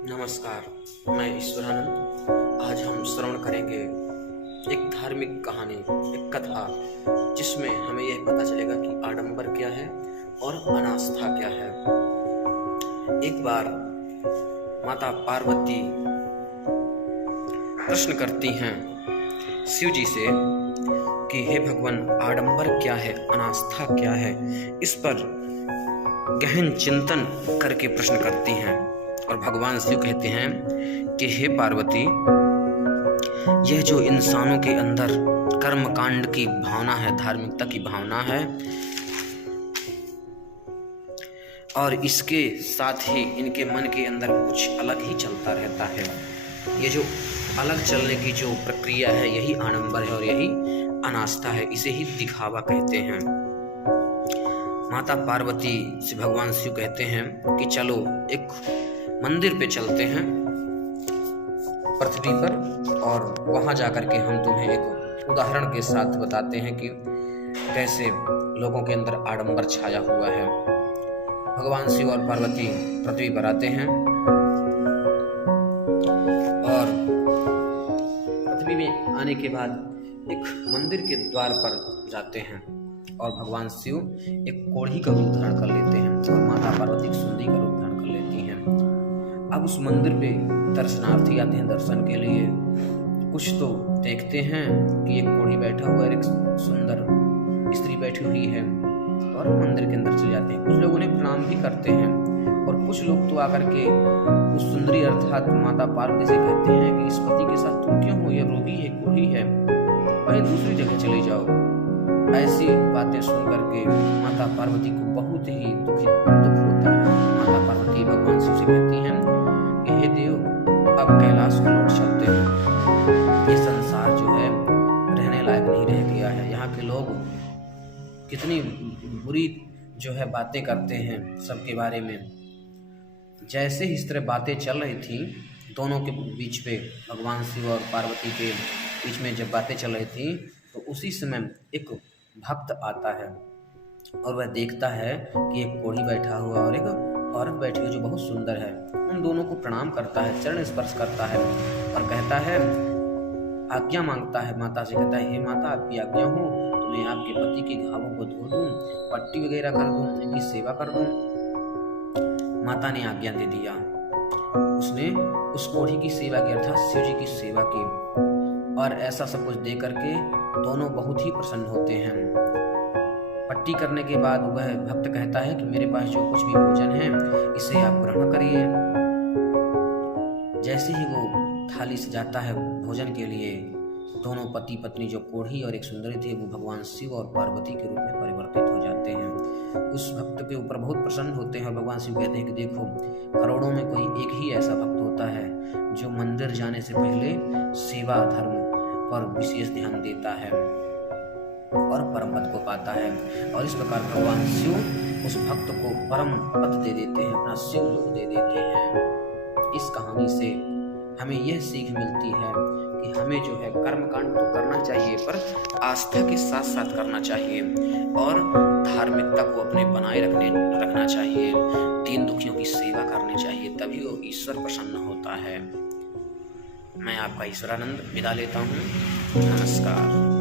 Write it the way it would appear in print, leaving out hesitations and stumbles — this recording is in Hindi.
नमस्कार, मैं ईश्वरानंद। आज हम श्रवण करेंगे एक धार्मिक कहानी, एक कथा, जिसमें हमें यह पता चलेगा कि आडंबर क्या है और अनास्था क्या है। एक बार माता पार्वती प्रश्न करती हैं शिव जी से कि हे भगवान, आडंबर क्या है, अनास्था क्या है। इस पर गहन चिंतन करके प्रश्न करती हैं और भगवान शिव कहते हैं कि हे पार्वती, यह जो इंसानों के अंदर कर्म कांड की भावना है, धार्मिकता की भावना है, और इसके साथ ही इनके मन के अंदर कुछ अलग ही चलता रहता है। ये जो अलग चलने की जो प्रक्रिया है, यही आडंबर है और यही अनास्था है। इसे ही दिखावा कहते हैं। माता पार्वती से भगवान शिव कहते हैं कि चलो एक मंदिर पे चलते हैं पृथ्वी पर, और वहां जाकर के हम तुम्हें एक उदाहरण के साथ बताते हैं कि कैसे लोगों के अंदर आडंबर छाया हुआ है। भगवान शिव और पार्वती पृथ्वी पर आते हैं और पृथ्वी में आने के बाद एक मंदिर के द्वार पर जाते हैं और भगवान शिव एक कोढ़ी का रूप धारण कर लेते हैं और माता पार्वती एक सुंदरी का रूप धारण कर लेती हैं। अब उस मंदिर पे दर्शनार्थी आते हैं दर्शन के लिए। कुछ तो देखते हैं कि एक कोढ़ी बैठा हुआ है, एक सुंदर स्त्री बैठी हुई है, और मंदिर के अंदर चले जाते हैं। कुछ लोग उन्हें प्रणाम भी करते हैं और कुछ लोग तो आकर के उस सुंदरी अर्थात माता पार्वती से कहते हैं कि इस पति के साथ तुम क्यों हो, ये रोगी है, कोढ़ी है, भाई दूसरी जगह चले जाओ। ऐसी बातें सुन करके माता पार्वती को बहुत ही दुख होता है। माता पार्वती भगवान शिव से कहती हैं कि हे देव, अब कैलाश को लौट चलते हैं। ये संसार जो है रहने लायक नहीं रह गया है। यहाँ के लोग कितनी बुरी जो है बातें करते हैं सबके बारे में। जैसे ही इस तरह बातें चल रही थी दोनों के बीच पे, भगवान शिव और पार्वती के बीच में जब बातें चल रही थी, तो उसी समय एक भक्त आता है और वह देखता है कि एक कोढ़ी बैठा हुआ और एक औरत बैठी हुई जो बहुत सुंदर है। उन दोनों को प्रणाम करता है, चरण स्पर्श करता है और कहता है, आज्ञा मांगता है माता से। कहता है, हे माता, आपकी आज्ञा हो तो मैं आपके पति के घावों को धो दूं, पट्टी वगैरह कर दूं, इनकी सेवा कर दूं। माता ने आज्ञा दे दिया। उसने उस कोढ़ी की सेवा की, अर्थात शिव जी की सेवा की, और ऐसा सब कुछ दे करके दोनों बहुत ही प्रसन्न होते हैं। पट्टी करने के बाद वह भक्त कहता है कि मेरे पास जो कुछ भी भोजन है इसे आप ग्रहण करिए। जैसे ही वो थाली सजाता है भोजन के लिए, दोनों पति पत्नी जो कोढ़ी और एक सुंदरी थे, वो भगवान शिव और पार्वती के रूप में परिवर्तित हो जाते हैं। उस भक्त के ऊपर बहुत प्रसन्न होते हैं और भगवान शिव कहते हैं कि देखो, करोड़ों में कोई एक ही ऐसा भक्त होता है जो मंदिर जाने से पहले सेवा धर्म पर विशेष ध्यान देता है और परम पद को पाता है। और इस प्रकार भगवान शिव उस भक्त को परम पद दे देते हैं, अपना शिव लोक दे देते हैं। इस कहानी से हमें यह सीख मिलती है कि हमें जो है कर्म कांड तो करना चाहिए, पर आस्था के साथ साथ करना चाहिए और धार्मिकता को अपने बनाए रखना चाहिए। दीन दुखियों की सेवा करनी चाहिए, तभी वो ईश्वर प्रसन्न होता है। मैं आपका ईश्वरानंद विदा लेता हूँ। नमस्कार।